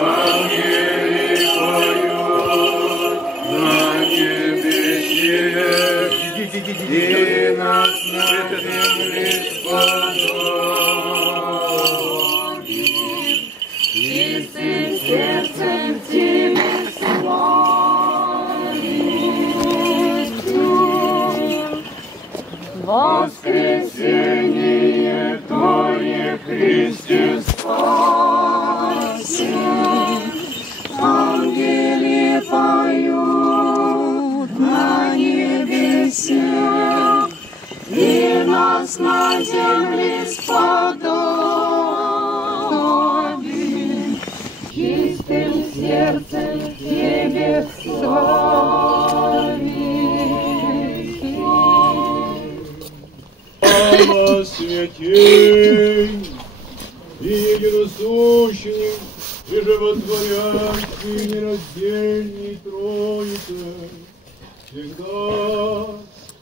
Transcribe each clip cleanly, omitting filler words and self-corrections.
Ангели поют на небесе, и нас на земле сподобит. Чистым сердцем Тебе славить. Воскресение Твое, Христе, спаси. Ангели поют на небесе, и нас на земле сподобит. Чистым сердцем Тебе славить. Слава святей и единосущный, и животворящий, нераздельный Троице, всегда,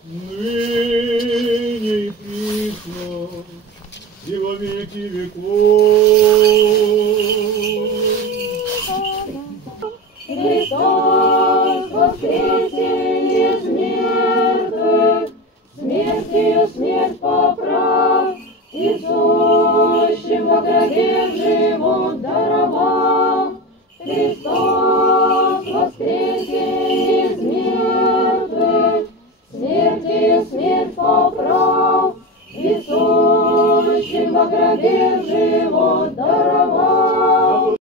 ныне и присно, и во веки веков. Христос воскресе!